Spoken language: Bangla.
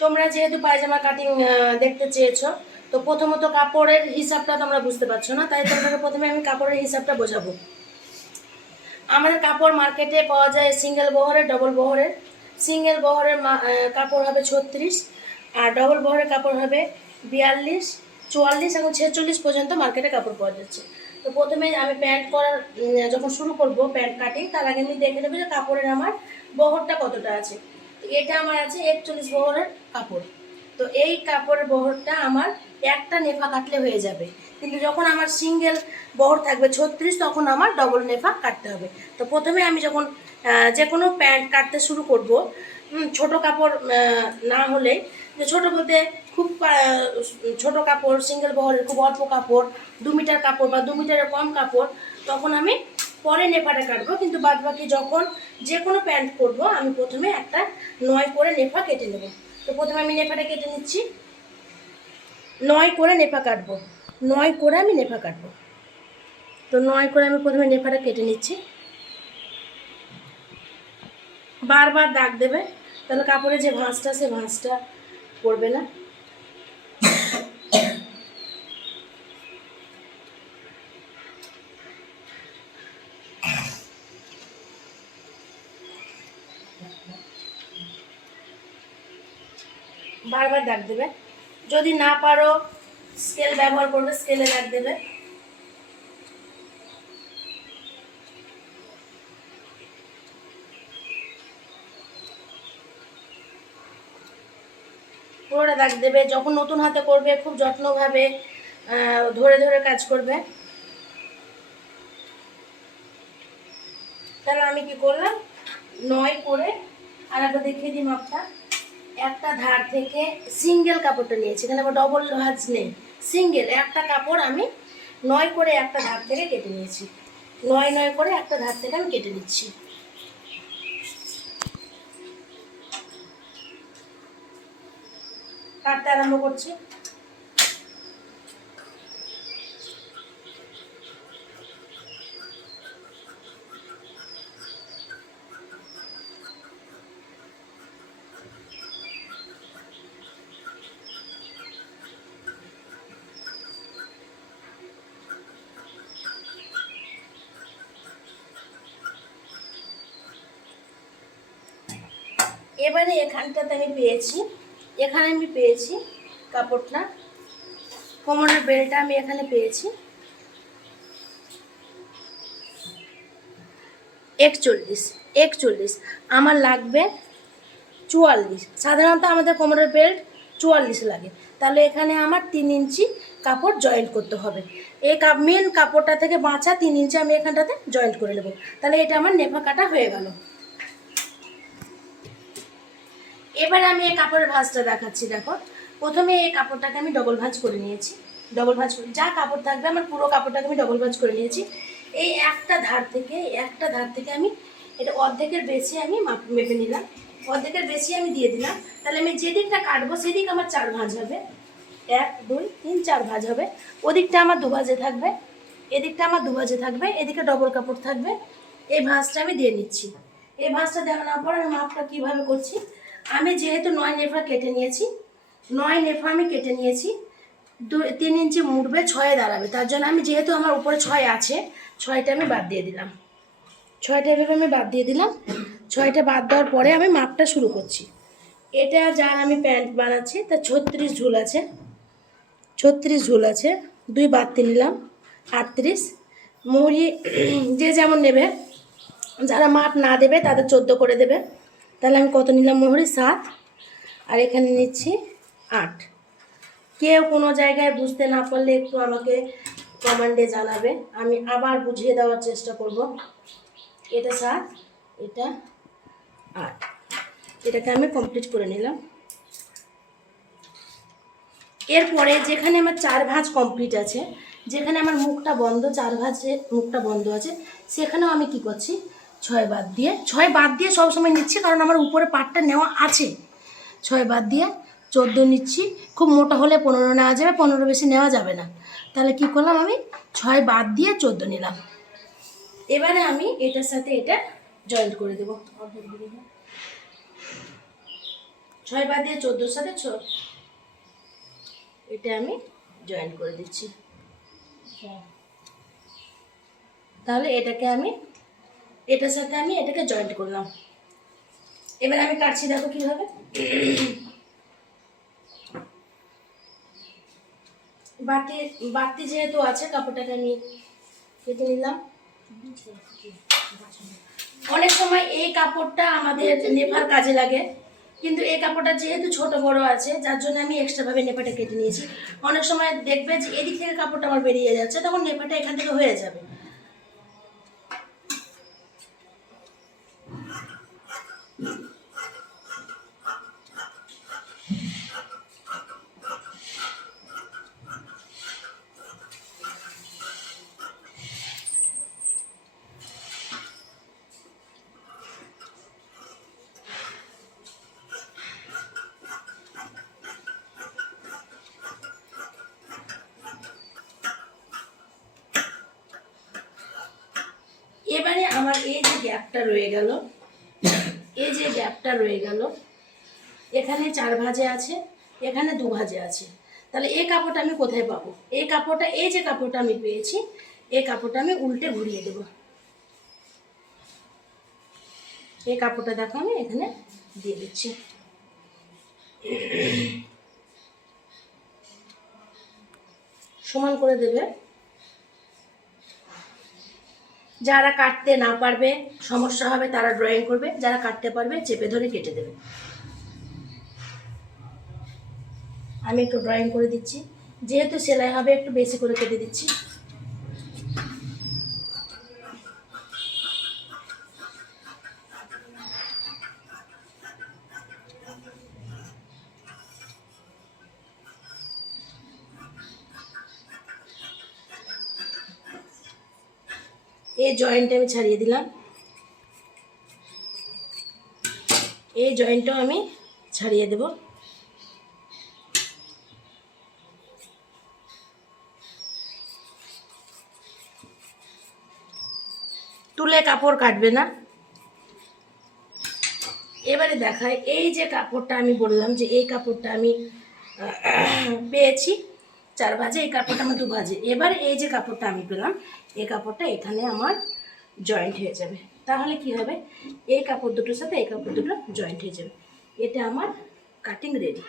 তোমরা যেহেতু পায়জামা কাটিং দেখতে চেয়েছো, তো প্রথমত কাপড়ের হিসাবটা তোমরা বুঝতে পারছো না, তাই তোমাদেরকে প্রথমে আমি কাপড়ের হিসাবটা বোঝাবো। আমাদের কাপড় মার্কেটে পাওয়া যায় সিঙ্গেল বহরের, ডবল বহরের। সিঙ্গেল বহরের কাপড় হবে 36, আর ডবল বহরের কাপড় হবে 42, 44 এবং 46 পর্যন্ত মার্কেটে কাপড় পাওয়া যাচ্ছে। তো প্রথমে আমি প্যান্ট করার যখন শুরু করব প্যান্ট কাটিং, তার আগে আমি দেখে নেবো যে কাপড়ের আমার বহরটা কতটা আছে। এটা আমার আছে 41 বহরের কাপড়। তো এই কাপড়ের বহরটা আমার একটা নেফা কাটলে হয়ে যাবে, কিন্তু যখন আমার সিঙ্গেল বহর থাকবে 36, তখন আমার ডবল নেফা কাটতে হবে। তো প্রথমে আমি যখন যে কোনো প্যান্ট কাটতে শুরু করব, ছোট কাপড় না হলে, যে ছোটো বলতে খুব ছোট কাপড়, সিঙ্গেল বহরের খুব অল্প কাপড়, 2 মিটার কাপড় বা 2 মিটারের কম কাপড়, তখন আমি পরে নেফাটা কাটবো। কিন্তু বাদ বাকি যখন যে কোনো প্যান্ট করবো, আমি প্রথমে একটা 9 করে নেফা কেটে নেব। তো প্রথমে আমি নেফাটা কেটে নিচ্ছি, 9 করে নেফা কাটবো, 9 করে আমি নেফা কাটবো। তো 9 করে আমি প্রথমে নেফাটা কেটে নিচ্ছি। বারবার দাগ দেবে, তাহলে কাপড়ে যে ভাঁজটা, সে ভাঁজটা পড়বে না। বারবার দাগ দেবে, যদি না পারো স্কেল ব্যবহার করবে, স্কেলে দাগ দেবে। পুরোটা দাগ দেবে। যখন নতুন হাতে করবে খুব যত্নভাবে ধরে ধরে কাজ করবে। তাহলে আমি কি করলাম, 9 করে, আর একবার দেখিয়ে দিই মাপটা। একটা ধার থেকে সিঙ্গেল কাপড়টা নিয়েছি, এখানে আবার ডবল ভাঁজ নেই, সিঙ্গেল একটা কাপড় আমি 9 করে একটা ধার থেকে কেটে নিয়েছি। 9 করে একটা ধার থেকে আমি কেটে নিচ্ছি। কাটতে আরম্ভ করছি। এবারে এখানটাতে আমি পেয়েছি, এখানে আমি পেয়েছি কাপড়টা, কোমরের বেলটা আমি এখানে পেয়েছি 41। আমার লাগবে 44। সাধারণত আমাদের কোমরের বেল্ট 44 লাগে, তাহলে এখানে আমার 3 ইঞ্চি কাপড় জয়েন্ট করতে হবে। এই মেন কাপড়টা থেকে বাঁচা 3 ইঞ্চি আমি এখানটাতে জয়েন্ট করে নেব। তাহলে এটা আমার নেফা কাটা হয়ে গেল। এবার আমি এই কাপড়ের ভাঁজটা দেখাচ্ছি। দেখো, প্রথমে এই কাপড়টাকে আমি ডবল ভাঁজ করে নিয়েছি। ডবল ভাঁজ করে যা কাপড় থাকবে আমার পুরো কাপড়টাকে আমি ডবল ভাঁজ করে নিয়েছি। এই একটা ধার থেকে আমি এটা অর্ধেকের বেশি আমি মেপে নিলাম, অর্ধেকের বেশি আমি দিয়ে দিলাম। তাহলে আমি যেদিকটা কাটবো সেদিক আমার 4 ভাঁজ হবে, 1 2 3 4 ভাঁজ হবে। ওদিকটা আমার 2 ভাঁজে থাকবে, এদিকটা আমার 2 ভাঁজে থাকবে, এদিকে ডবল কাপড় থাকবে। এই ভাঁজটা আমি দিয়ে নিচ্ছি। এই ভাঁজটা দেওয়ার পর আমি মাপটা কীভাবে করছি, আমি যেহেতু 9 নেফা কেটে নিয়েছি, 9 নেফা আমি কেটে নিয়েছি, 3 ইঞ্চি মুড়বে, 6 দাঁড়াবে। তার জন্য আমি যেহেতু আমার উপরে 6 আছে, 6টা আমি বাদ দিয়ে দিলাম। 6টা এভাবে আমি বাদ দিয়ে দিলাম। 6টা বাদ দেওয়ার পরে আমি মাপটা শুরু করছি। এটা যার আমি প্যান্ট বানাচ্ছি তার 36 ঝুল আছে, 36 ঝুল আছে, 2 বাড়তি নিলাম 38। মুহুরি যে যেমন নেবে, যারা মাপ না দেবে তাদের 14 করে দেবে। তাহলে আমি কত নিলাম, মুহুরি 7, আর এখানে নিচ্ছি 8। কেউ কোনো জায়গায় বুঝতে না পারলে একটু আমাকে কমেন্টে জানাবে, আমি আবার বুঝিয়ে দেওয়ার চেষ্টা করব। এটা 7, এটা 8, এটাকে আমি কমপ্লিট করে নিলাম। এরপরে যেখানে আমার 4 ভাঁজ কমপ্লিট আছে, যেখানে আমার মুখটা বন্ধ, 4 ভাঁজে মুখটা বন্ধ আছে, সেখানেও আমি কি করছি, 6 বাদ দিয়ে সবসময় নিচ্ছি, কারণ আমার উপরে পাটটা নেওয়া আছে। 6 বাদ দিয়ে 14 নিচ্ছি। খুব মোটা হলে 15 নেওয়া যাবে, 15 বেশি নেওয়া যাবে না। তাহলে কি করলাম, আমি 6 বাদ দিয়ে 14 নিলাম। এবারে আমি এটার সাথে এটা জয়েন্ট করে দেবো। 6 বাদ দিয়ে 14 সাথে এটা আমি জয়েন্ট করে দিচ্ছি। তাহলে এটাকে আমি এটার সাথে আমি এটাকে জয়েন্ট করলাম। এবার আমি কাটছি, দেখো কীভাবে। বাড়তি বাড়তি যেহেতু আছে, কাপড়টাকে আমি কেটে নিলাম। অনেক সময় এই কাপড়টা আমাদের নেপার কাজে লাগে, কিন্তু এই কাপড়টা যেহেতু ছোট বড় আছে, যার জন্য আমি এক্সট্রাভাবে নেপাটা কেটে নিয়েছি। অনেক সময় দেখবে যে এদিক থেকে কাপড়টা আমার বেরিয়ে যাচ্ছে, তখন নেপাটা এখান থেকে হয়ে যাবে। এবারে আমার এই যে গ্যাপটা রয়ে গেল, এখানে 4 ভাঁজে আছে, এখানে 2 ভাঁজে আছে, তাহলে এই কাপড়টা আমি কোথায় পাবো? এই কাপড়টা, এই যে কাপড়টা আমি পেয়েছি, এই কাপড়টা আমি উল্টে ঘুরিয়ে দেব। এই কাপড়টা দেখো আমি এখানে দিয়ে দিচ্ছি। সমান করে দেবে। যারা কাটতে না পারবে, সমস্যা হবে, তারা ড্রয়িং করবে, যারা কাটতে পারবে চেপে ধরে কেটে দেবে। আমি একটু ড্রয়িং করে দিচ্ছি, যেহেতু সেলাই হবে একটু বেশি করে কেটে দিচ্ছি। এই জয়েন্টটা আমি ছাড়িয়ে দিলাম, এই জয়েন্টটাও আমি ছাড়িয়ে দেব। তুলে কাপড় কাটবে না। এবারে দেখায়, এই যে কাপড়টা আমি বললাম যে এই কাপড়টা আমি পেয়েছি 4 ভাঁজে, এই কাপড়টা আমার 2 ভাঁজে। এবারে এই যে কাপড়টা আমি পেলাম, এই কাপড়টা এখানে আমার জয়েন্ট হয়ে যাবে। তাহলে কি হবে, এই কাপড় দুটোর সাথে এই কাপড় দুটো জয়েন্ট হয়ে যাবে। এটা আমার কাটিং রেডি।